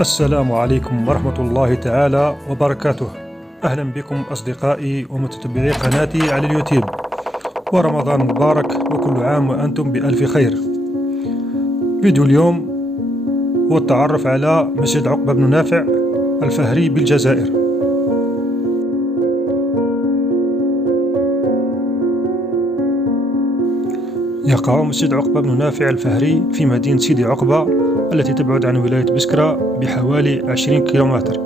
السلام عليكم ورحمة الله تعالى وبركاته. أهلا بكم أصدقائي ومتتبعي قناتي على اليوتيوب، ورمضان مبارك وكل عام وأنتم بألف خير. فيديو اليوم هو التعرف على مسجد عقبة بن نافع الفهري بالجزائر. يقع مسجد عقبة بن نافع الفهري في مدينة سيدي عقبة التي تبعد عن ولاية بسكرة بحوالي 20 كيلومتر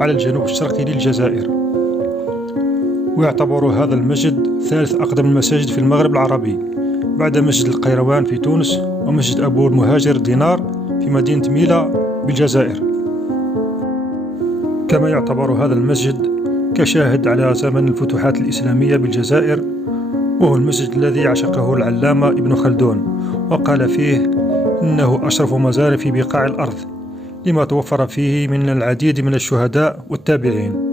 على الجنوب الشرقي للجزائر، ويعتبر هذا المسجد ثالث أقدم المساجد في المغرب العربي بعد مسجد القيروان في تونس ومسجد أبو المهاجر دينار في مدينة ميلا بالجزائر. كما يعتبر هذا المسجد كشاهد على زمن الفتوحات الإسلامية بالجزائر، وهو المسجد الذي عشقه العلامة ابن خلدون، وقال فيه إنه أشرف مزار في بقاع الأرض لما توفر فيه من العديد من الشهداء والتابعين.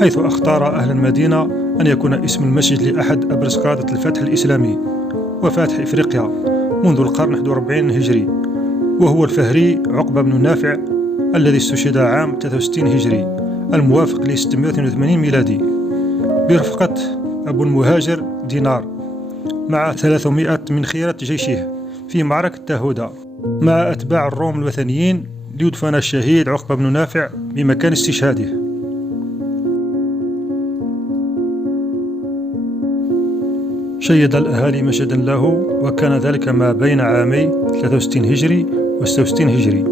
حيث اختار أهل المدينة أن يكون اسم المسجد لأحد أبرز قادة الفتح الإسلامي وفتح إفريقيا منذ القرن 41 هجري، وهو الفهري عقبة بن نافع الذي استشهد عام 63 هجري الموافق ل 682 ميلادي برفقة أبو المهاجر دينار مع 300 من خيرة جيشه في معركة تاهودا مع أتباع الروم الوثنيين، ليدفن الشهيد عقبة بن نافع بمكان استشهاده. شيد الأهالي مسجدا له، وكان ذلك ما بين عامي 63 هجري و 66 هجري،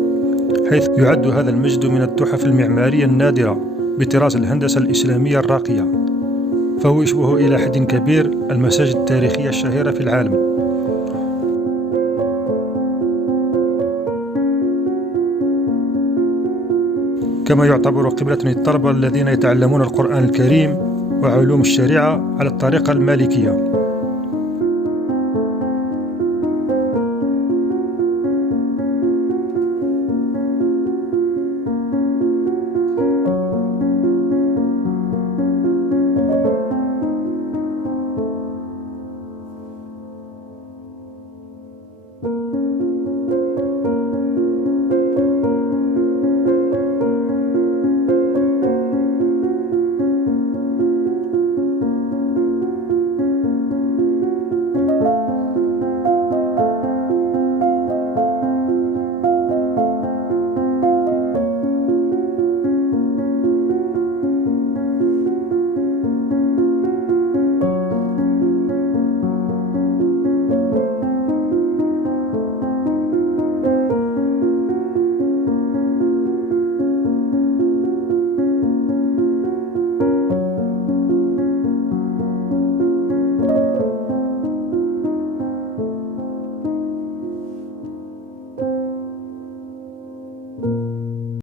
حيث يعد هذا المسجد من التحف المعمارية النادرة بطراز الهندسة الإسلامية الراقية، فهو يشبه إلى حد كبير المساجد التاريخية الشهيرة في العالم. كما يعتبر قبلة للطلبة الذين يتعلمون القرآن الكريم وعلوم الشريعة على الطريقة المالكية.